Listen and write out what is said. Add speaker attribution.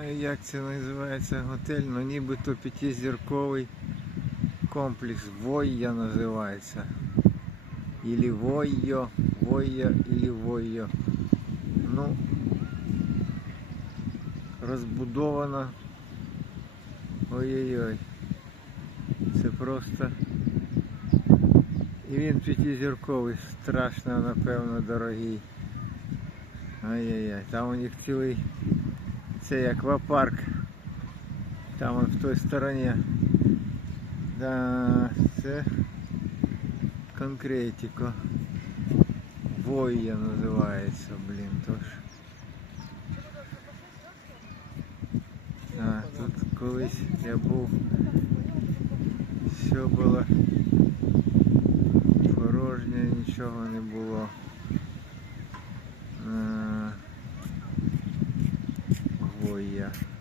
Speaker 1: знаю, як це називається готель, але нібито п'ятизірковий комплекс Войя називається. Или Войо, Войя, или Войо. Ну, розбудована. Ой-ой-ой. Це просто. І він п'ятизірковий, страшно, напевно, дорогий. Ай-яй-яй, там у них цілий цей аквапарк. Там он в той стороні. Да, це конкретико. Войя називається, блін, тож. А, тут колись я був. Все було порожнє, нічого не було. Goiás.